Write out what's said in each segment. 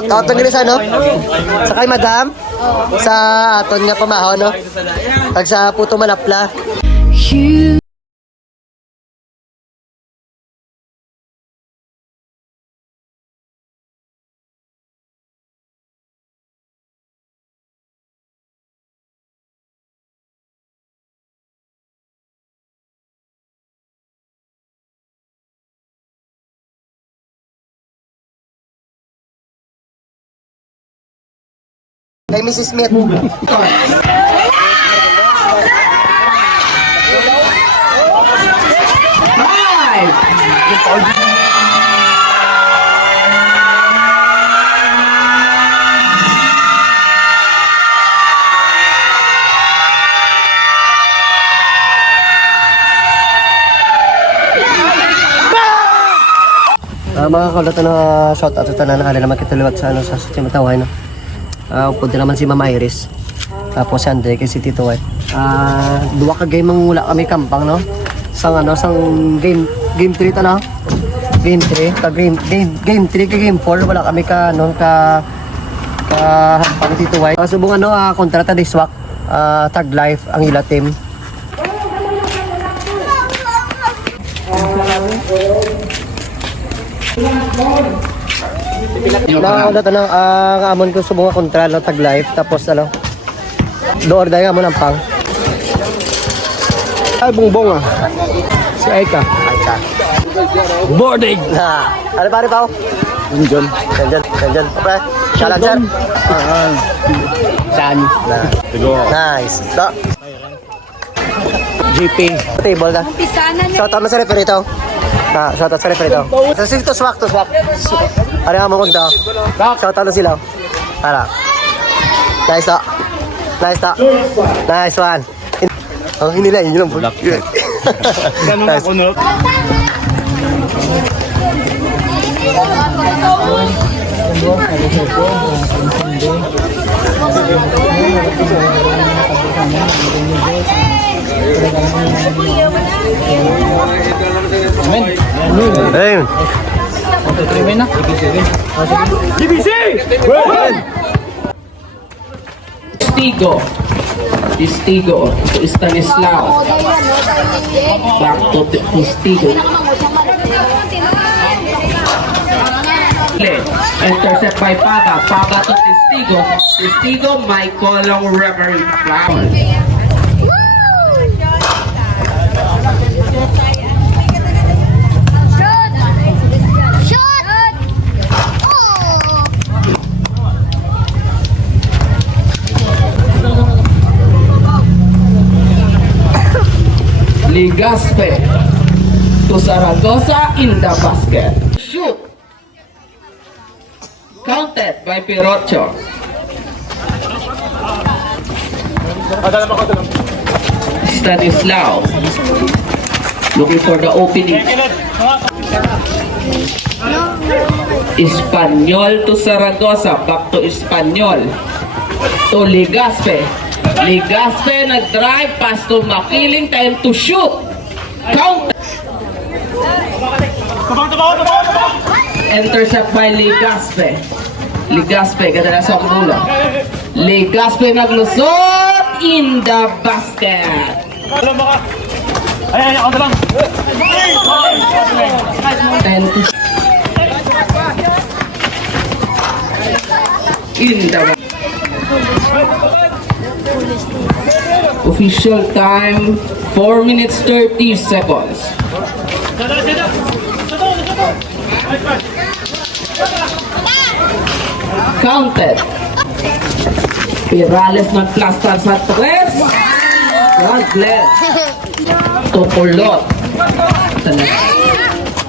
shout out ng Gilisan, no? Sa kay Madam, sa aton nga pamahaw, no? Tag sa Puto Manapla. Kay Mrs. Smith. Mga Kulot, shout out sa tanan na naman kituluwat sa Sitio Matawhay, no? Punta naman si Mama Iris. Tapos si Andre kay si Tito, dua ka game ang wala kami kampang, no? Sang game 3 ta, no? Game 3 ka game 3 ka game 4 wala kami ka pang Tito White. Subong kontrata di swak tag life ang ila team. Nakakaulat ang amon ko subong kontra tag life tapos door dahil amon ang pang. Ay bongbong si Aika. Boarding na. Ano pare pao? Nandiyan. Pre. Shalag sir. Saan? Nice. So. GP. Table na. Shout out na sa referee ito. Shout out sa referee ito. Sa Sitio swak. Ano nga mo kunta? Shout out na sila. Para. Nice to. Nice one. Ang hinila yun lang po. Ganun ako, no? Ayun. GBC! Testigo to Stanislao. Back to Testigo. Intercept by Paga to Testigo, Michael Long Reverie Flower. Ligaspe to Zaragoza in the basket. Shoot. Counted by Pirocho. Stanislao looking for the opening. Espanyol to Zaragoza. Back to Espanyol. To Ligaspe nag-drive, pass to Makiling, time to shoot. Count. Intercept by Ligaspe, ganda na sa mula. Ligaspe naglusot in the basket. Ay, ako lang. Time to shoot. In the basket. Official time 4 minutes 30 seconds. Counted. Pirales nagplastar sa 3. Raglet. To Kulot.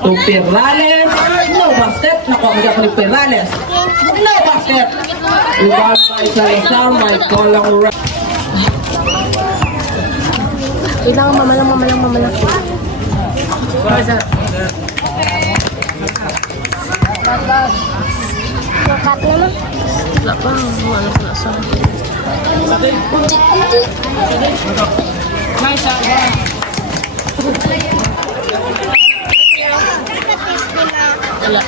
To Pirales. No basket. Nakuha ko ni Pirales. No basket. Rebound by Salazar. Michael Long. Kailangan mamalang. Kakat naman. Wala pa. Wala ko na sa. Kunti. Nice. Wala.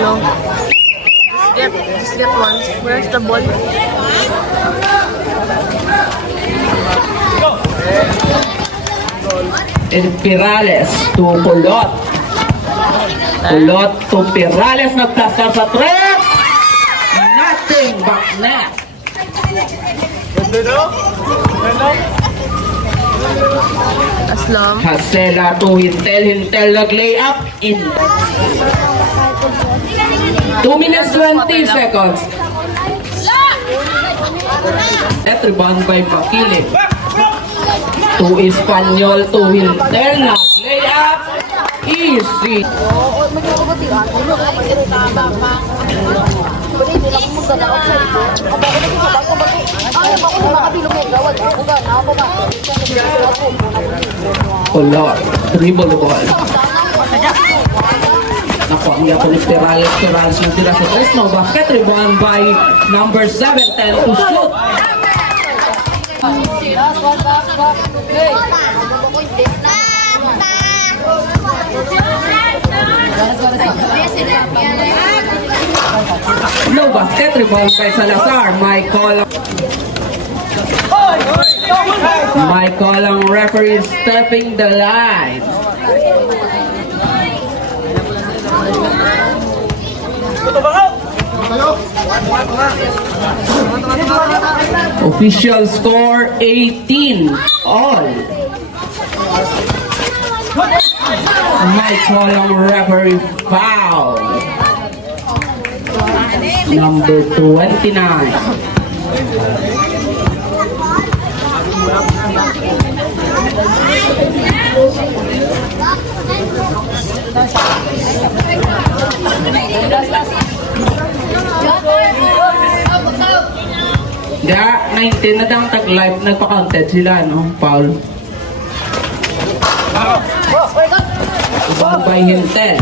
no. Just get one. Where's the ball? And Pirales to Kulot. Kulot to Pirales. Nagplaster sa tres. Nothing but net. Aslam. Hasela to Hintel. Hintel nag-lay up in 2 minutes 20 seconds. At rebound by Makili. To Espanyol to Hintel. Nag-lay up. Easy. Kulot. Dribble ball. Nakuha niya po ni Perales. Perales yung tira sa tres. No basket. Rebound by number 7. 10 to shoot. No basket. Rebound by Salazar. Michael ang referee stepping the line. Official score 18 all. Michael ang referee foul. Number 29. Da, 19 na dang tag-live, nagpa-counted sila, no? Foul. Ball by Hintel.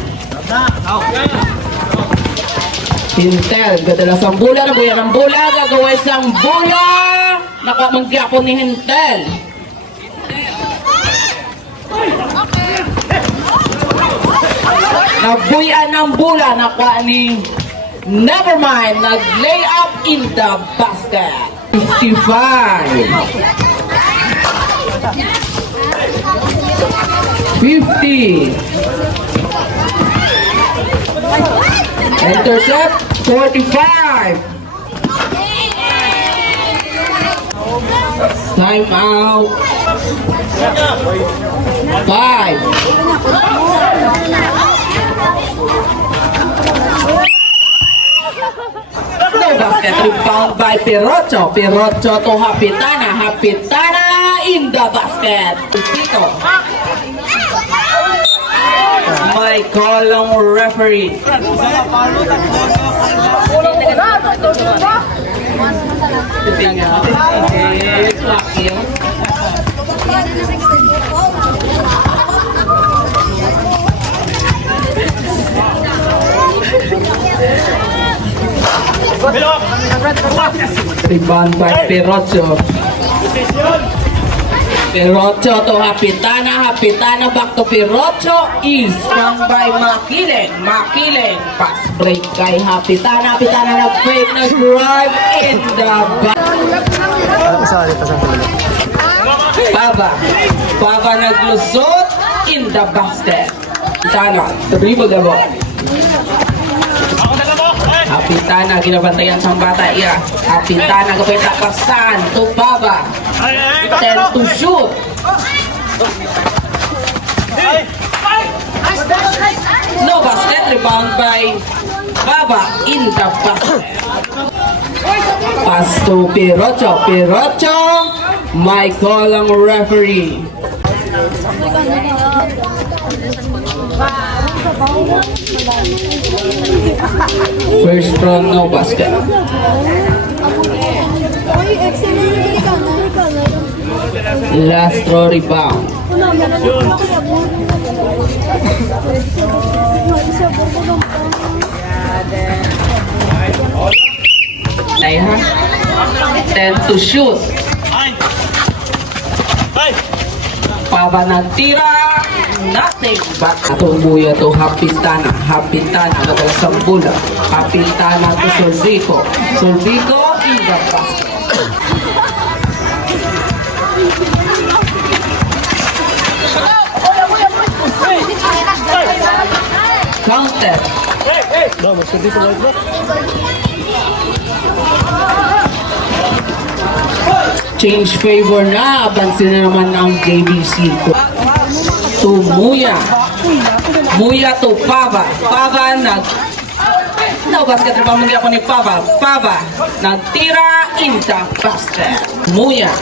Hintel, gadalas ang bola, nabuyan ang bola, gagawin ang bola! Nakamangkya po ni Hintel. Nabuyan ang bola, nakuha ni Nevermind, nag-lay up in the basket. 55. 50. Intercept. 45. Time out. 5. No basket, rebound by Pirocho. Pirocho to Hapitana. Hapitana in the basket. Sitio. Michael ang referee. Rebound by Pirocho. Pirocho to Hapitana. Hapitana back to Pirocho. Is run by Makiling. Makiling. Pass break kay Hapitana. Hapitana nag-fake. Nag-drive in the back. Baba. Baba naglusot in the basket. Hapitana. Dribble the ball. Hapitana, ginabantayan sa bata iya. Hapitana, kapita pasan to Baba. 10 to shoot. No basket, rebound by Baba in the basket. Pass to Pirocho. Pirocho, Michael ang referee. First round, no basket. Last throw rebound. Ayha. 10 to shoot. Paba nagtira. nothing but Tumuya to Hapitana, Nagdala Sambula, Hapitana to Solvico, Solvico in the basket. Counted. Change favor na. Abansin na naman ang JBC. Tumuya. Muya to Pava. Pava nag... No, basket na pamanggi ako ni Pava. Pava nagtira in the basket. Muya.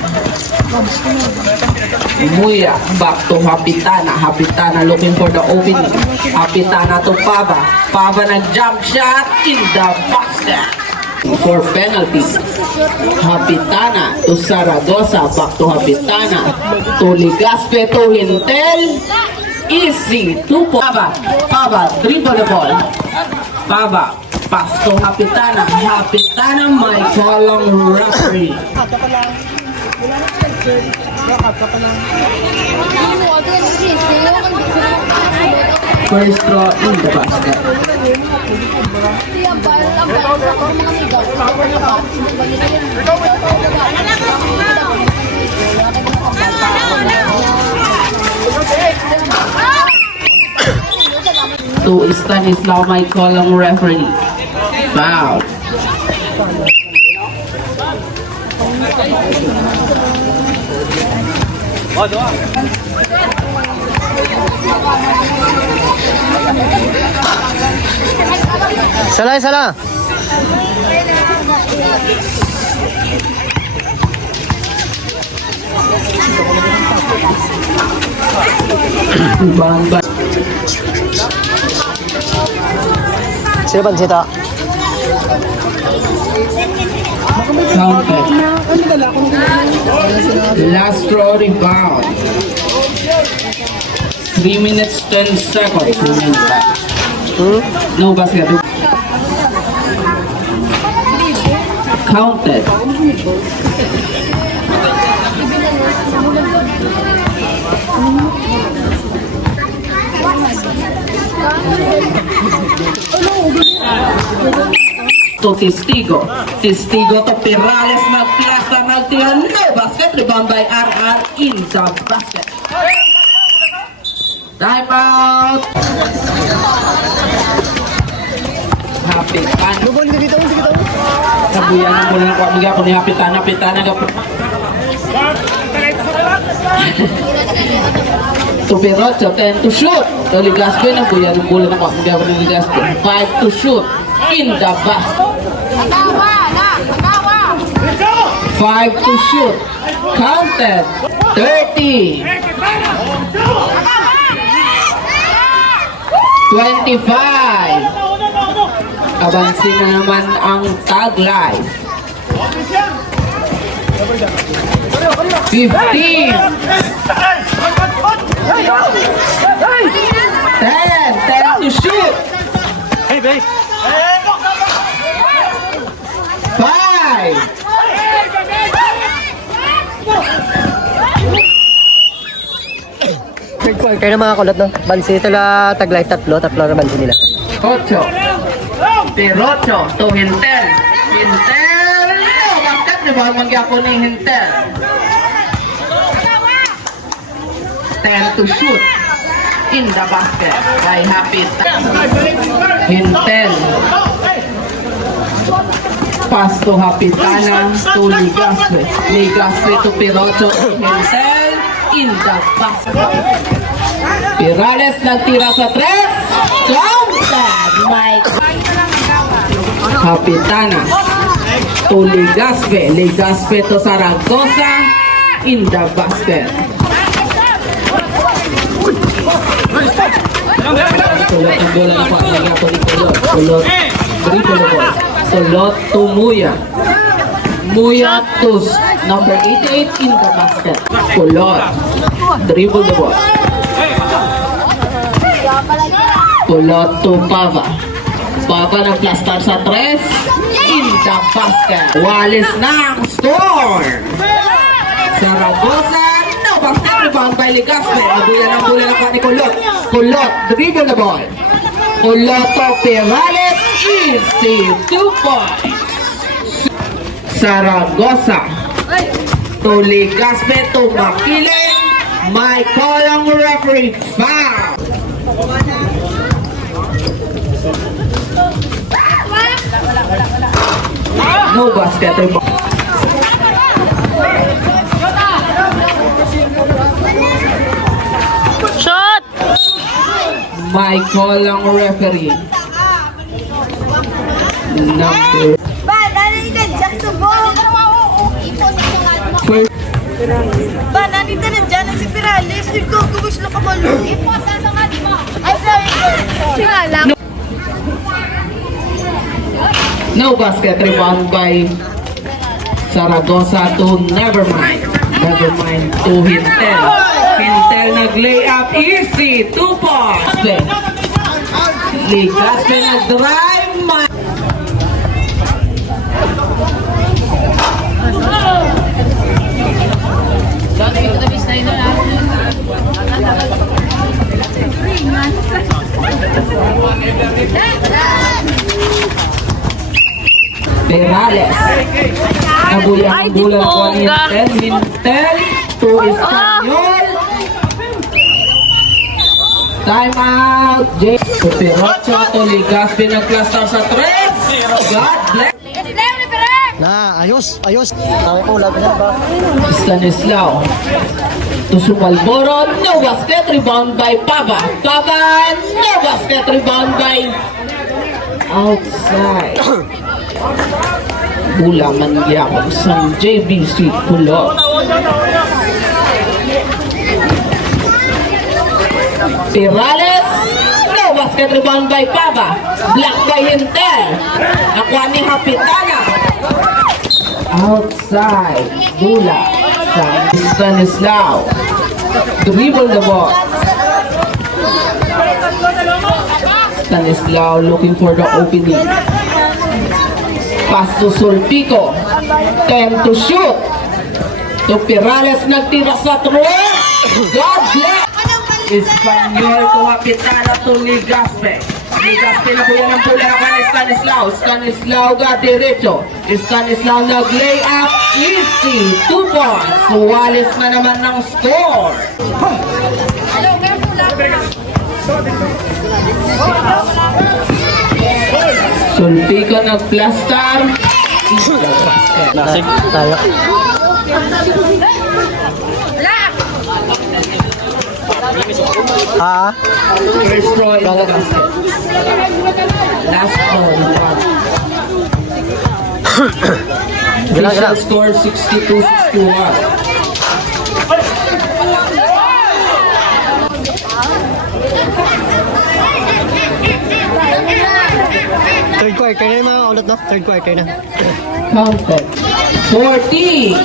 Muya. Back to Hapitana. Hapitana looking for the opening. Hapitana to Pava. Pava nag-jump shot in the basket. For penalty. Hapitana to Saragosa. Back to Hapitana. To Ligaspe to Hintel. Easy. 2 po. Pava. Dribble the ball. Pava. Pass to Hapitana. Hapitana may kalang referee. First throw in the basket. To Stanislaw may kalang referee. Foul. Sala. Bamba. Sino ba sita? Counted. Last throw rebound. 3 minutes 10 seconds remaining back. No basket. Counted. To Testigo to Pirales nagtira no basket, rebound by RR in the basket. Time out. Hapitan. Kabuyan mo na ako mga ni Hapitan to Pirocho, 10 to shoot. To Ligasco na buyan ng bola na ako mga ni Ligasco. 5 to shoot in the basket. 5 to shoot. Counted. 30. 25. Abansin na naman ang tag live. 15. 10 to shoot. Hey, babe. 5. Kayo na mga kulot, no? Bansi tala taglay tatlo na bansi nila. 8. Pirocho to Hintel. No, bakit di ba magyako ni Hintel? 10 to shoot in the basket by Hapitana. Hintel. Pass to Hapitana to Ligaspe to Pirocho. Hintel in the basket. Pirales nagtira sa 3. Counted. Mike. Hapitana to Ligaspe to Saragosa in the basket. Kulot ang bola na pa. Nagyapo ni Kulot. Kulot. Dribble the ball. Kulot to Muya. Muya to number 88 in the basket. Kulot. Dribble the ball. Kulot to Pava. Pava nag-plastar sa 3. In the basket. Walis ng score. Saragosa. No pass na rebound by Ligaspe. Nabulan ang bola ng ni Kulot. Kulot, dribble the ball. Kulot to Perales, easy 2 points. Zaragoza to Ligaspe to Makiling. My call ang referee foul. No basket rebound. Shot! My call ang referee. Number Ba, nanita dyan sa buhok. first. Ba, nanita na dyan si Pirales. Ikaw, gumus na kabalo. Ay, sorry. Nga lang. No basket rebound by Zaragoza to Nevermind. Nevermind to Hintel. Hintel nag-lay up easy. 2 points. Ligaspe nag-drive. Perales. Nabuyan ang bola ko ni Hintel. Hintel to Espanyol. Time out. To Perocho to Ligaspe nag-cluster sa 3. God bless. Na, ayos, ayos. Tawag ko, labi na ba? Stanislao to Sumalboro. No basket rebound by Pava. Pava. No basket rebound by outside. Bula man yapon sa JBC Kulot. Perales. No basket rebound by Pava. Block by Hintel. Nakuha ni Hapitana. Outside. Bula sa Stanislao. Dribble the ball. Stanislao looking for the opening. Pass to Sulpico. 10 to shoot. To Perales nagtira sa 3. God bless. Espanyol to Hapitana to Ligaspe. Ligaspe na buyan ang bola ng Stanislao. Stanislao ga derecho. Stanislao nag-lay up. Easy. 2 points. Suwalis na naman ng score. Sulpico nag-plaster. Nasig, tayo. Ah, First throw in the basket. Last ball. gila, gila. Official score 62-61. Third quarter na yung mga ulit, no? Third quarter na. Counted. 40.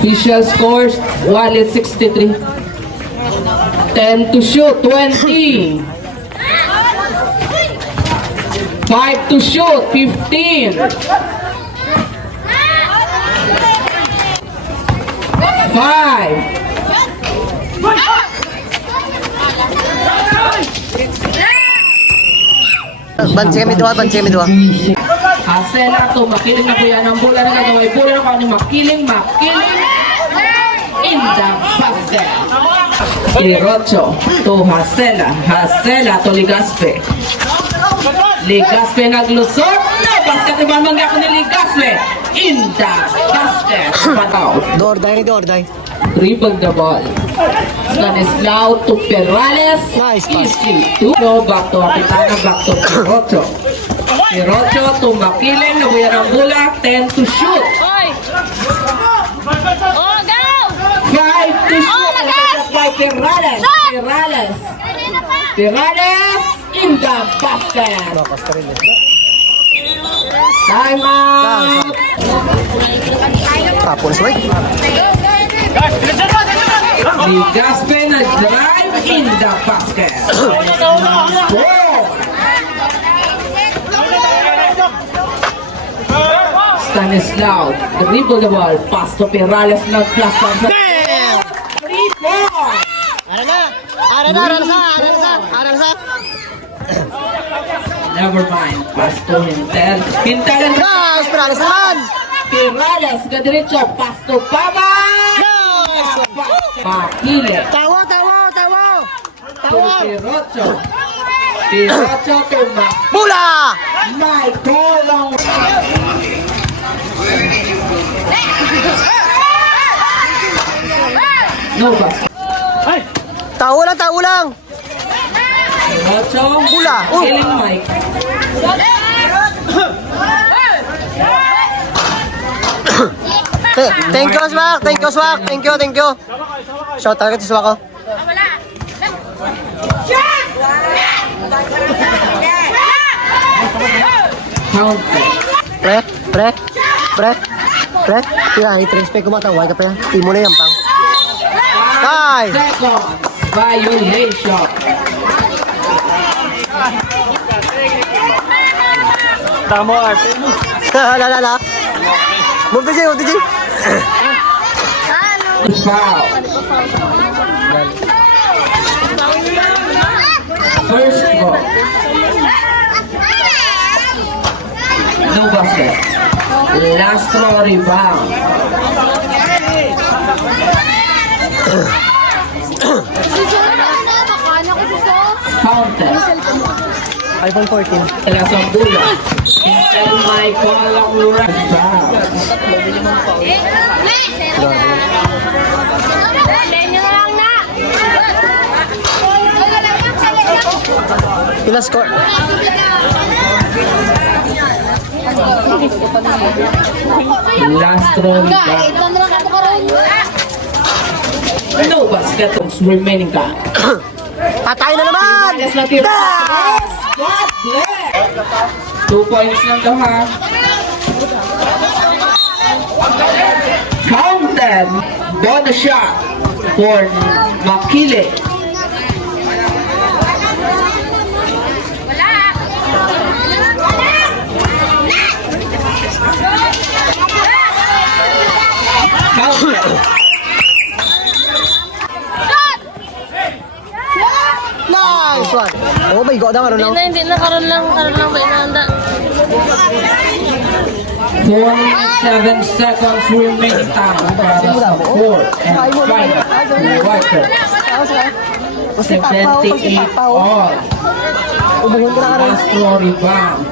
Official scores, Wallet 63. 10 to shoot, 20. 5 to shoot, 15. 5. Bansi kami dua. Hasela to, makiling na po yan ang bola na nagaway. Bola na kami makiling. In the basket. Lirocho to Hasela to Ligaspe. Ligaspe naglusot. No, basket naman mangga ko ni Ligaspe. In the basket. Pataw. Door die. Dribble the ball. Stanislao to Perales. Nice pass. Easy. No, back to Apitana, back to Pirocho. Pirocho to Makiling. Nabuyan ang bola. 10 to shoot. Oy! Oh, go! 5 to shoot. By Perales. Perales in the basket. Time out. Tapos, wait. Ligaspe na drive in the basket. Score. Stanislaw, dribble the ball, pass to Perales, nag-plus on sa... 3-4! Never mind, pass to Hintel. Hintel and... Nice! Perales naman! Perales, gadiretso, pass to Pama! Makile. Tawa! Pirocho. Pirocho to Bola! My God! No basket. Ay! Tawo lang! Pirocho. Bola. Oh. Killing Mike. Thank you, Swak! Thank you! Shout out kay Swak ko. Counter. Pre. Kaya, i-respect ko Matawhay ka pa yan. Timo na yan, pang. Ay! Second. Violation. Tamo, Arte. Lala. Move DJ. Foul. First goal. No basket. Last throw rebound. Counter. iPhone 14. Last ang bulo. And my call ang rebound. Pila score? Last throw rebound. No basket remaining time. Patay na naman! Yes, natin. God bless! 2 points lang daw ha. Counted. Bonus shot for Makile. Counted. Nice one! Oh my God, ano lang? Hindi na, karon lang ba inanda? 47 seconds remaining time para sa fourth and final quarter. 78 all. Umuhon ko na karon. Last throw rebound.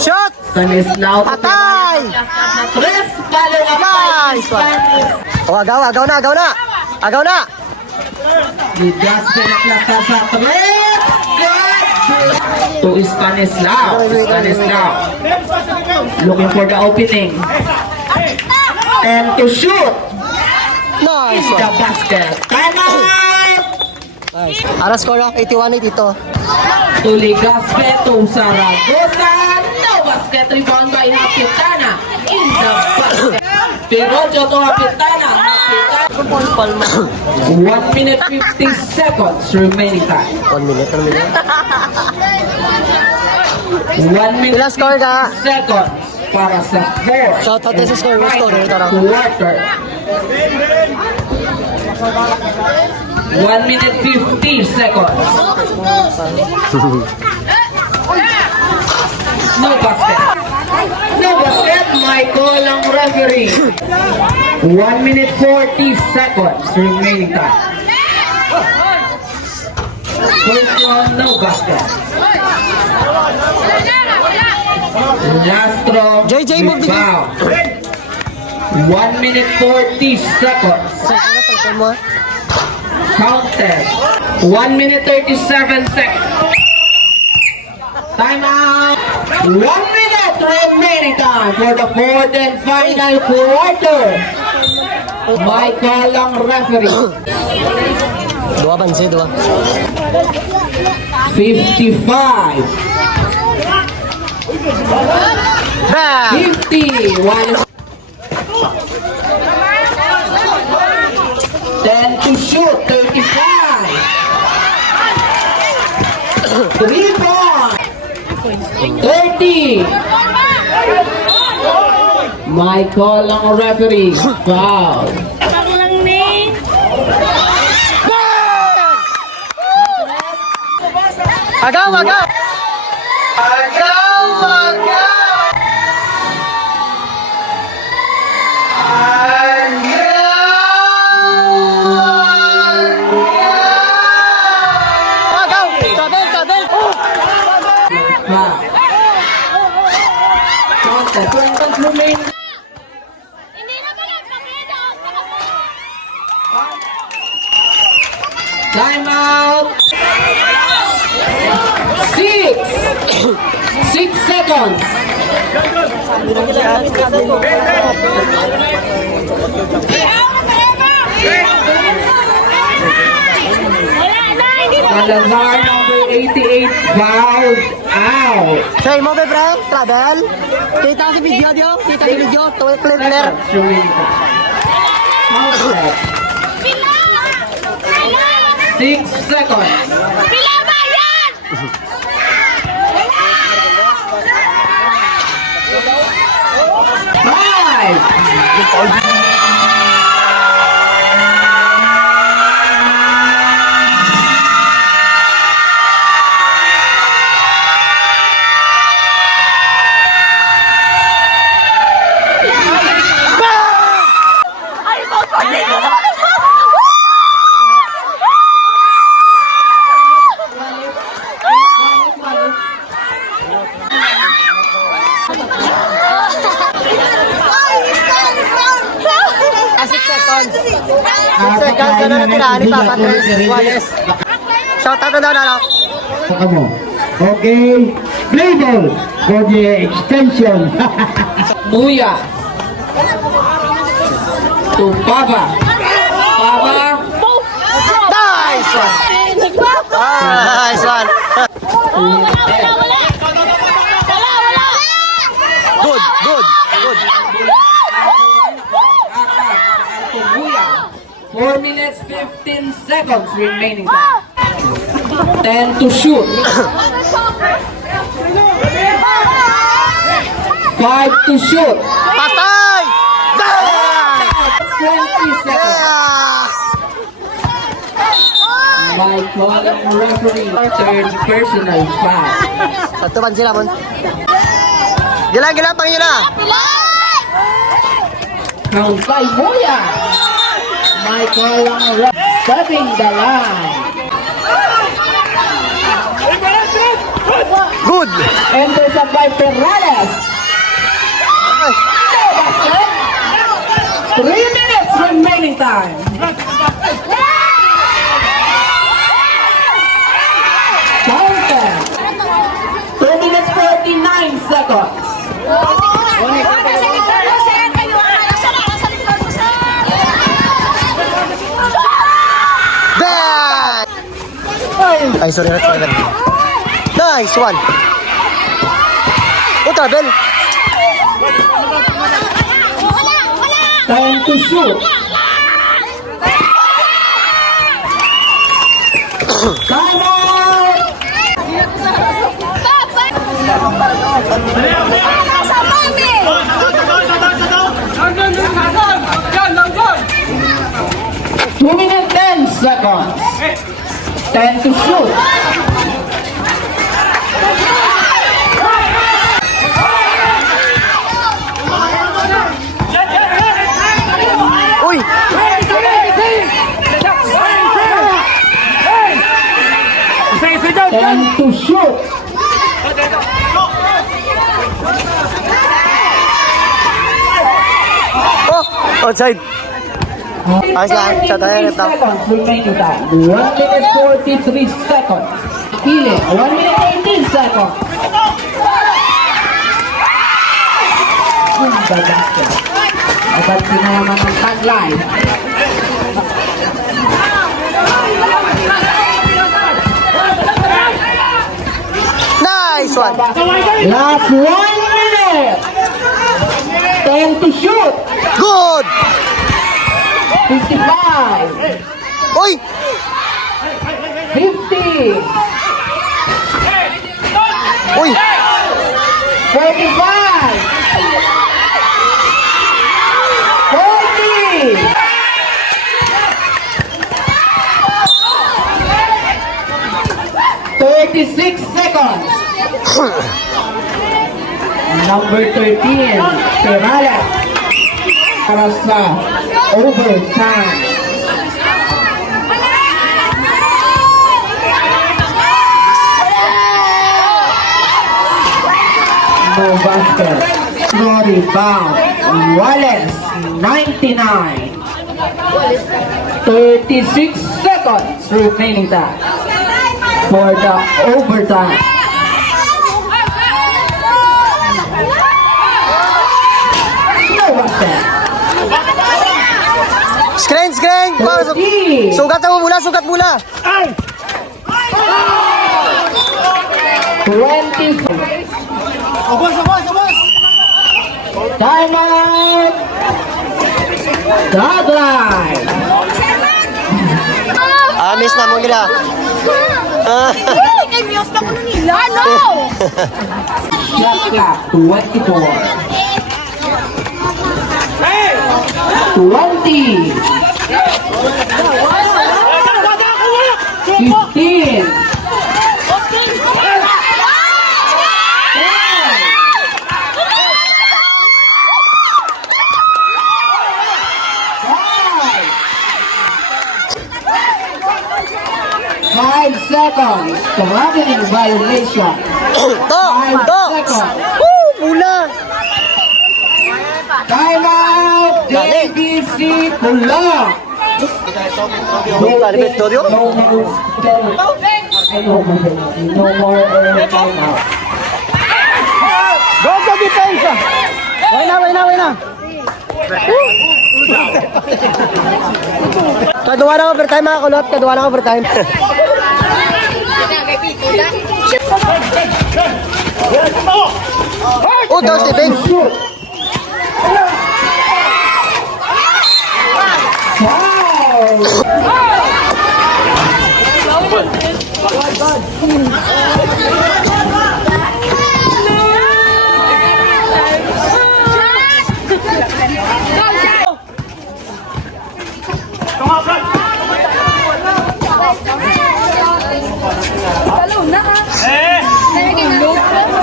Shot! Stanislaw. Patay! Tres, follow up Nice one! Oh, agaw na! Liga pinakita sa tres. To Stanislaw. Looking for the opening. And to shoot. Nice Is the one! basket. Time out! Nice. Ara score of 81-82. To Ligaspe, to Zaragoza. No basket, rebound by Hapitana. In the basket. Pirocho to Hapitana. 1 minute 50 seconds remaining time. 1 minute. 1 minute Ilang score ka? 50 seconds para sa fourth Shout out din sa score, and quarter. 1 minute 50 seconds. No basket. No basket. My call ang referee. 1 minute 40 seconds remaining time. First one, no basket. Last throw. JJ, move the game. rebound. 1 minute 40 seconds. Salpon mo. Counted. 1 minute 37 seconds. Time out. 1 minute remaining time for the fourth and final quarter. My call ang referee. Dua banse, dua. 55. Bam! 50. 10 to shoot. 35. 3 points. 40. My call ang referee. Foul. Agaw, agaw! Agaw, agaw! Agaw! Tabel, tabel! Foul. Counter. 2 seconds remaining. Hindi na pala, pakita. Time out. 6 seconds. Salazar number 88 fouled out. Say mo, bebe, travel. Kita si video, dio. Kita si video. Clear, clear. Shurika. 6 seconds. Pila ba yan? Five. Seconds na natira ni Papa Tres Juarez. Shout out na daw na. Ako. Okay. Play ball for the extension. Muya. To Papa. Papa. Nice one! Nice one! Good, good, good. 4 minutes 15 seconds remaining time. 10 to shoot. 5 to shoot. Patay! Bang! 20 seconds. By calling referee, third personal foul. Patuban sila, Mon. Gila, gila, pang yun na. Count by Muya. Michael ang stepping the line. Good! Enters up by Perales. 3 minutes remaining time. Counter. 2 minutes 49 seconds. Bang! Ay, sorry, sorry. Nice one! Oh, travel! Time to shoot. Time out! Two minutes 10 seconds. 10 to shoot. Uy! 10 to shoot. Oh! Outside! Ayos lang, sa tayo 33 ito. seconds remaining time. 1 minute 43 seconds. Pili, 1 minute 18 seconds. Gunda basket. Dapat sinalaman ng taglay. Nice one! Last 1 minute. 10 to shoot. Good! 55. Uy! 50. Uy! 45. 40. 36 seconds. Number 13, Perales. Para sa overtime. No basket. No rebound. Wallace, 99. 36 seconds remaining time for the overtime. No basket. Screen! 30. Sugat mo mula! 20. Time out. Deadline. Miss na mo nila. Kay Miyos na ko nila. Ano? Shot clock, 24. 20. 15. 5 seconds. Traveling violation. 5 seconds. Mula! Time out. JBC Kulot. Todo? No more time out. Go defense! Way na! Kaduwa na overtime mga kulot. Kaduwa na overtime. Oh, doon si Ben.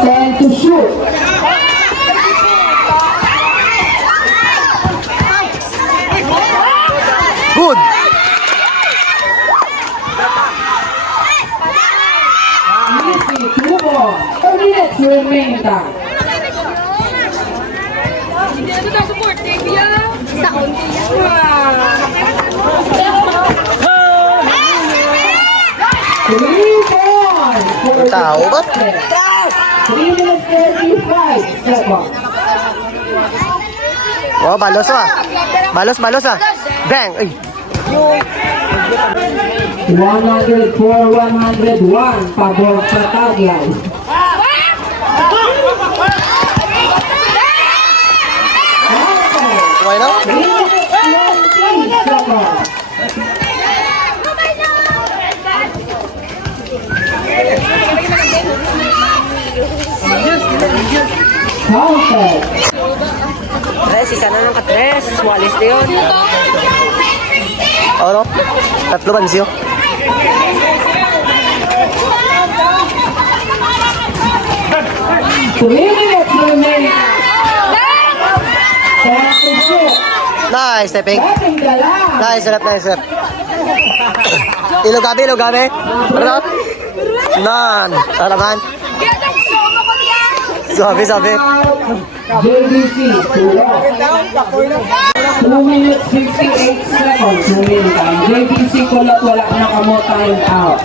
Time to shoot. Good. Easy, 2 ball. 4 minutes remaining time. Hindi na ito supporting niya. Sa konti niya. 3 points. Tao ba? 3 minutes 35 seconds. Oh, balos ah. Balos ah. Bang! Ay. 104-101 pabor sa Taglay. Why not? 3 minutes 20 seconds. Counted. Tres, isa na ng katres. Walis na yun. Ano? Tatlo ba siyo? 3 minutes remaining. Nice, stepping. Setting the line. Nice rep. Ilogabe. Ano? Nan. Araman. Sabi. JBC, 2 minutes 58 seconds remaining time. JBC Kulot, wala na kamo time out.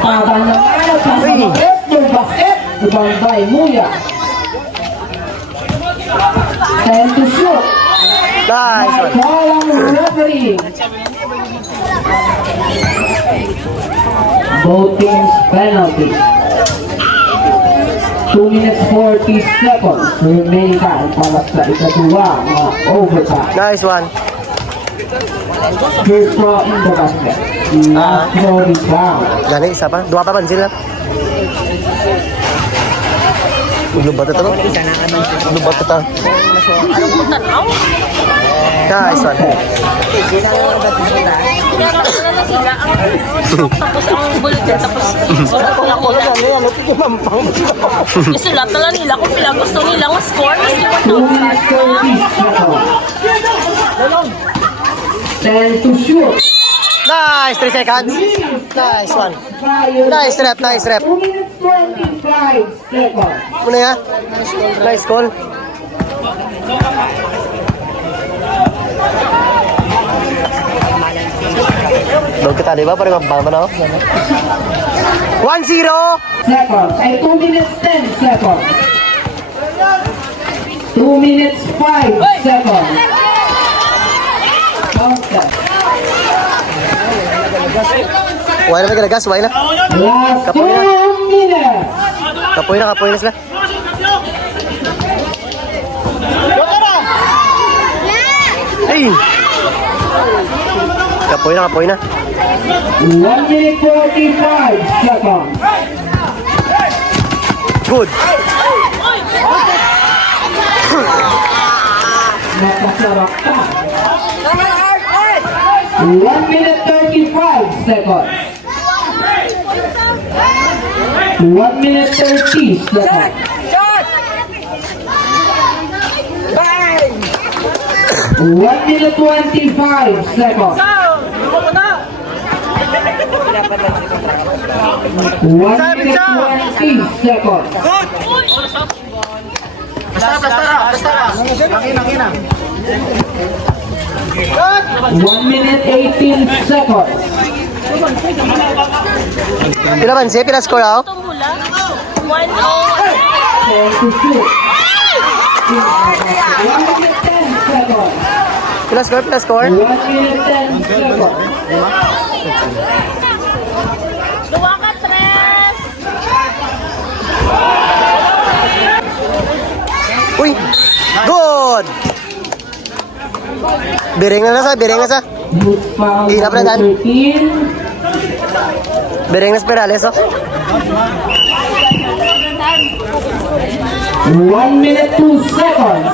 Taban ng ano sa bakit, yung bakit, ibang bay, muya. Time to shoot. Nice one. Walang referee. Both teams penalty. 2 minutes 40 seconds remaining time para sa ikadua na overtime. Nice one. First throw in the basket. Last throw is down. Gani, isa pa. Dua pa man sila. Lubat ito, no? Lubat ito. Nice one. Tapos ang bulot yan, tapos isulat na lang nila kung pila gusto nilang score. Mas 2 minutes 30 seconds. 10 to shoot. Nice, 3 seconds. Nice one. Nice rep, nice rep. 2 minutes 25 seconds. Muna ya. Nice call. Dog kita, di ba? Parang mababa na, oh. 1-0. Seconds. Ay, 2 minutes 10 seconds. 2 minutes 5 seconds. Counter. Why na may kalagas? Why na? Last 2 minutes. Kapoy na sila. Hey! Kapoy na. 1 minute 45 seconds. Good. Nakasarap ka. 1 minute 35 seconds. 1 minute 30 seconds. 1 minute 25 seconds. 1 minute 20 seconds. 1 minute 18 seconds. Pila man siya? Pila score, oh? Ito mula. 1-0. 10 to shoot. 1 minute 10 seconds. Pila score? 1 minute 10 seconds. Dua ka, tres. Uy! Good! Biring na sa. Youth foul Hirap na, Dan. number 13. Biring na sa Perales, oh. 1 minute 2 seconds.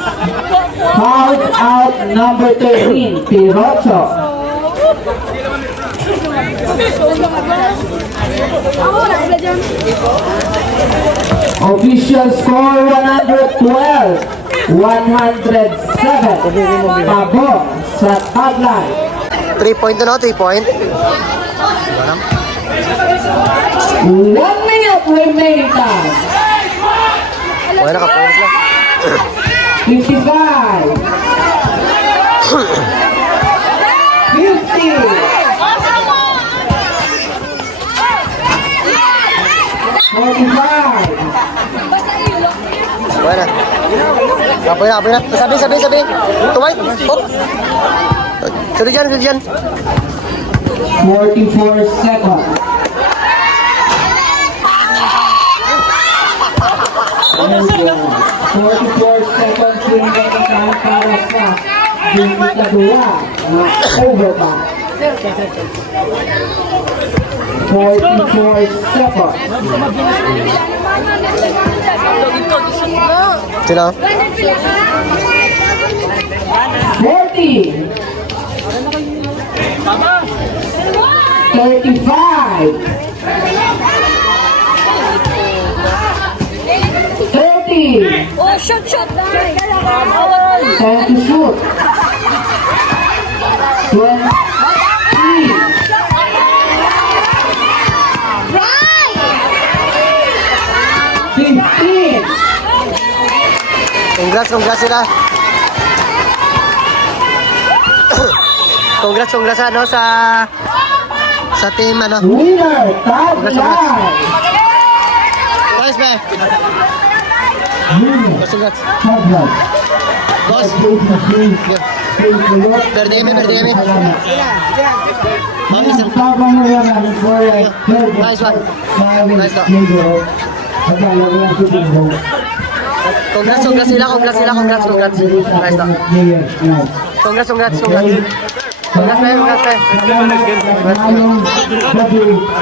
Foul out number 13, Pirocho. Official score 112, 107. Pabor sa tagline. 3-point na, no? 3-point. 1 minute remaining time. Wala na, kapoy na sila. 55. 50. 45. Wala na. Kapoy na. Sabi. Tumay. Oh. Sulit dyan. 44 seconds. 44 seconds remaining time para sa Jumita-Dua overtime. 44 seconds. Sino? 40. 35. 30. Oh, shot. 10 to shoot. 20. 15. Congrats sila. Congrats ano sa team ano. Winner, tagline. Guys, be. Congrats. Tagline. Boss. Perde kami. Nice one. Congrats sila. Nice one. Congrats. Congrats, man. Congrats, man.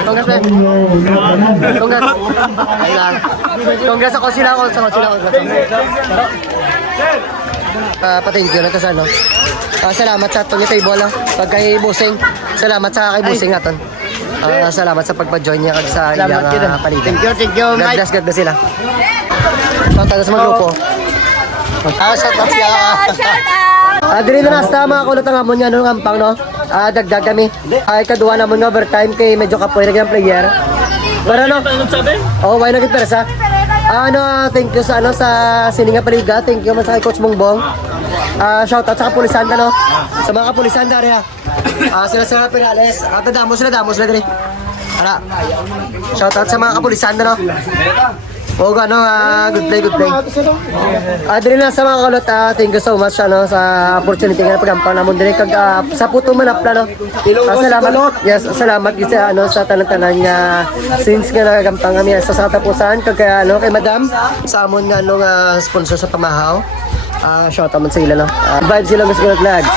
Congrats, man. Congrats. Ayun. Congrats ako sila. Pa-thank you na to sa ano. Salamat sa itong table. Pag kay Busing. Salamat sa kay Busing aton. Salamat sa pagpa-join niya kag sa iyang palitan. Thank you, Mike. God bless sila. Shoutout sa mga grupo. Shoutout siya. Dili na nasta mga kulot ng amon niya nung ampang, no? Dagdag kami. Ay kaduwa namon nga overtime kay medyo kapoy na player. Pero no? Oh, why nagit persa? Thank you sa sa Sininga Liga. Thank you man sa kay Coach Bongbong. Shoutout sa kapulisan no? Sa mga kapulisan dari ha. Sila Pirales. Damo sila diri. Ara. Shoutout sa mga kapulisan no? O good play. Diri na sa mga kulot, thank you so much sa opportunity nga pagampang namon diri kag sa puto manapla no. Salamat. Yes, salamat gid sa sa tanan-tanan nga since nga nagagampang kami sa tapusan kag kay Madam sa amon nga sponsor sa pamahaw. Shout out man sa ila no. Vibe sila mas good vlogs.